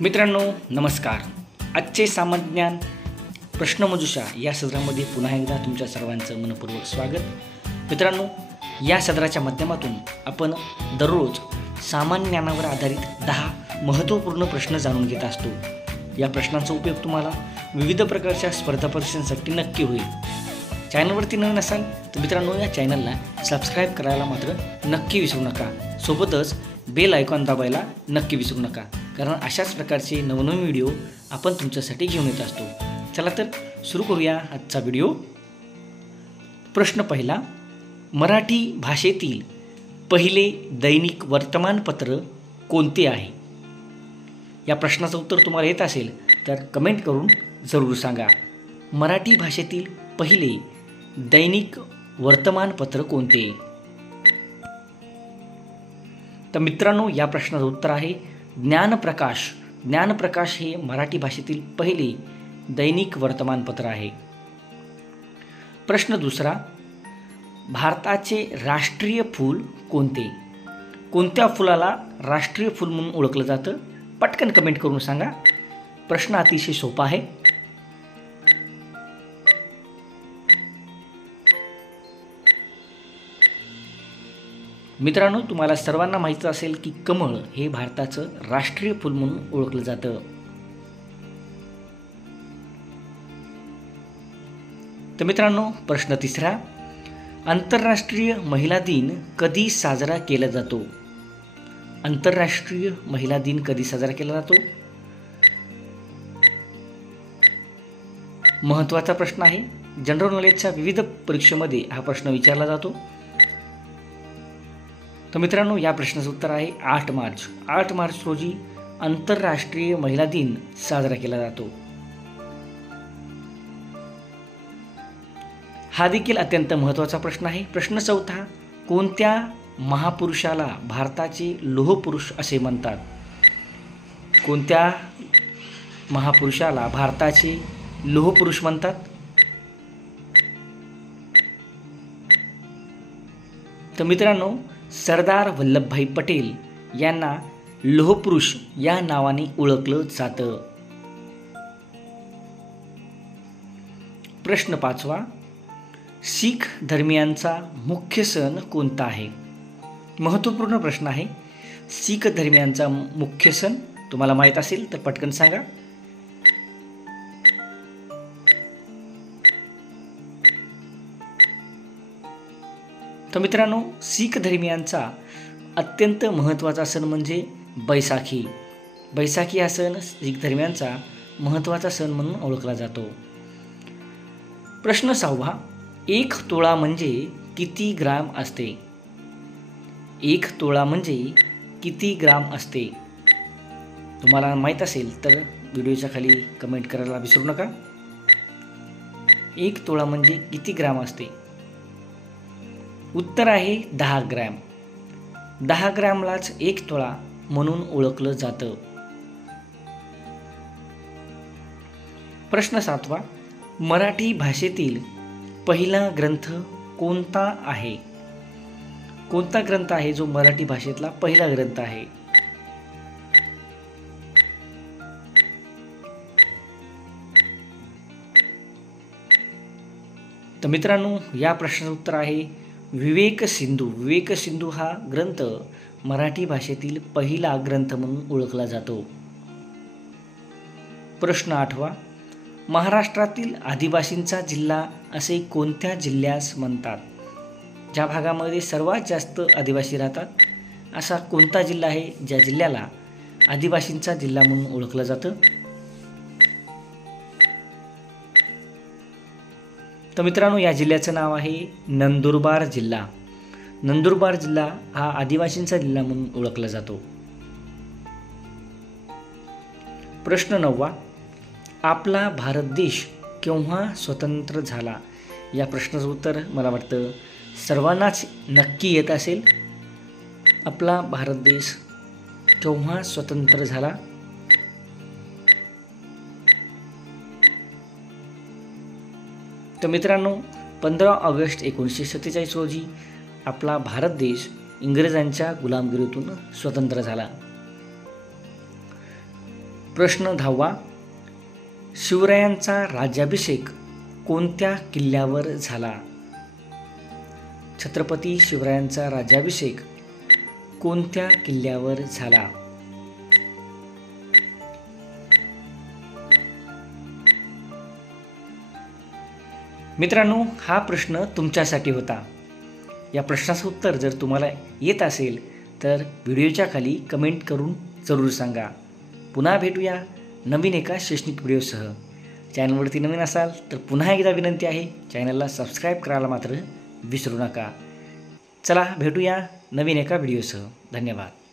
मित्रांनो नमस्कार. आजचे सामान्य ज्ञान प्रश्नमंजुषा या सदरामध्ये पुन्हा एकदा तुमच्या सर्वांचं मनपूर्वक स्वागत. मित्रांनो, या सदराच्या माध्यमातून आपण दररोज सामान्य ज्ञानावर आधारित 10 महत्त्वपूर्ण प्रश्न जाणून घेत असतो. या प्रश्नांचा उपयोग तुम्हाला विविध प्रकारच्या स्पर्धा परीक्षांसाठी नक्की होईल. चॅनलवरती नवीन असाल तर मित्रांनो या चॅनलला सबस्क्राईब करायला मात्र नक्की विसरू नका. सोबतच बेल आयकॉन दाबायला नक्की विसरू नका, कारण अशाच प्रकारचे नवनवीन व्हिडिओ आपण तुमच्यासाठी घेऊन येत असतो. चला तर सुरू करूया आजचा व्हिडिओ. प्रश्न पहिला, मराठी भाषेतील पहिले दैनिक वर्तमानपत्र कोणते आहे? या प्रश्नाचं उत्तर तुम्हाला येत असेल तर कमेंट करून जरूर सांगा. मराठी भाषेतील पहिले दैनिक वर्तमानपत्र कोणते? तर मित्रांनो, या प्रश्नाचं उत्तर आहे ज्ञानप्रकाश. ज्ञानप्रकाश हे मराठी भाषेतील पहिले दैनिक वर्तमानपत्र आहे. प्रश्न दुसरा, भारताचे राष्ट्रीय फूल कोणते? कोणत्या फुलाला राष्ट्रीय फूल म्हणून ओळखलं जातं? पटकन कमेंट करून सांगा. प्रश्न अतिशय सोपा आहे. मित्रांनो, तुम्हाला सर्वांना माहीत असेल की कमळ हे भारताचं राष्ट्रीय फूल म्हणून ओळखलं जातं. तर मित्रांनो, प्रश्न तिसरा, आंतरराष्ट्रीय महिला दिन कधी साजरा केला जातो? आंतरराष्ट्रीय महिला दिन कधी साजरा केला जातो? महत्त्वाचा प्रश्न आहे. जनरल नॉलेजच्या विविध परीक्षेमध्ये हा प्रश्न विचारला जातो. तर मित्रांनो, या प्रश्नाचं उत्तर आहे 8 मार्च. 8 मार्च रोजी आंतरराष्ट्रीय महिला दिन साजरा केला जातो. हा देखील अत्यंत महत्त्वाचा प्रश्न आहे. प्रश्न चौथा, कोणत्या महापुरुषाला भारताचे लोहपुरुष असे म्हणतात? कोणत्या महापुरुषाला भारताचे लोहपुरुष म्हणतात? तर मित्रांनो, सरदार वल्लभभाई पटेल यांना लोहपुरुष या नावाने ओळखलं जातं. प्रश्न पाचवा, शीख धर्मियांचा मुख्य सण कोणता आहे? महत्त्वपूर्ण प्रश्न आहे. शीख धर्मियांचा मुख्य सण तुम्हाला माहीत असेल तर पटकन सांगा. तर मित्रांनो, शीख धर्मियांचा अत्यंत महत्त्वाचा सण म्हणजे बैसाखी. बैसाखी हा सण शीख धर्मियांचा महत्त्वाचा सण म्हणून ओळखला जातो. प्रश्न 6, 1 तोळा म्हणजे किती ग्राम असते? 1 तोळा म्हणजे किती ग्राम असते? तुम्हाला माहीत असेल तर व्हिडिओच्या खाली कमेंट करायला विसरू नका. 1 तोळा म्हणजे किती ग्राम असते? उत्तर आहे 10 ग्रॅम. 10 ग्रॅमलाच 1 तोळा म्हणून ओळखलं जातं. प्रश्न 7, मराठी भाषेतील पहिला ग्रंथ कोणता आहे? कोणता ग्रंथ आहे जो मराठी भाषेतला पहिला ग्रंथ आहे? तर मित्रांनो, या प्रश्नाचं उत्तर आहे विवेक सिंधू. विवेक सिंधू हा ग्रंथ मराठी भाषेतील पहिला ग्रंथ म्हणून ओळखला जातो. प्रश्न 8, महाराष्ट्रातील आदिवासींचा जिल्हा असे कोणत्या जिल्ह्यास म्हणतात? ज्या भागामध्ये सर्वात जास्त आदिवासी राहतात असा कोणता जिल्हा आहे ज्या जिल्ह्याला आदिवासींचा जिल्हा म्हणून ओळखलं जातं? तर मित्रांनो, या जिल्ह्याचं नाव आहे नंदुरबार जिल्हा. नंदुरबार जिल्हा हा आदिवासींचा जिल्हा म्हणून ओळखला जातो. प्रश्न 9, आपला भारत देश केव्हा स्वतंत्र झाला? या प्रश्नाचं उत्तर मला वाटतं सर्वांनाच नक्की येत असेल. आपला भारत देश केव्हा स्वतंत्र झाला? तर मित्रांनो, 15 ऑगस्ट 1947 रोजी आपला भारत देश इंग्रजांच्या गुलामगिरीतून स्वतंत्र झाला. प्रश्न 10वा, शिवरायांचा राज्याभिषेक कोणत्या किल्ल्यावर झाला? छत्रपती शिवरायांचा राज्याभिषेक कोणत्या किल्ल्यावर झाला? मित्रांनो, हा प्रश्न तुमच्यासाठी होता. या प्रश्नाचं उत्तर जर तुम्हाला येत असेल तर व्हिडिओच्या खाली कमेंट करून जरूर सांगा. पुन्हा भेटूया नवीन एका शैक्षणिक व्हिडिओसह. चॅनलवरती नवीन असाल तर पुन्हा एकदा विनंती आहे, चॅनलला सबस्क्राईब करायला मात्र विसरू नका. चला भेटूया नवीन एका व्हिडिओसह. धन्यवाद.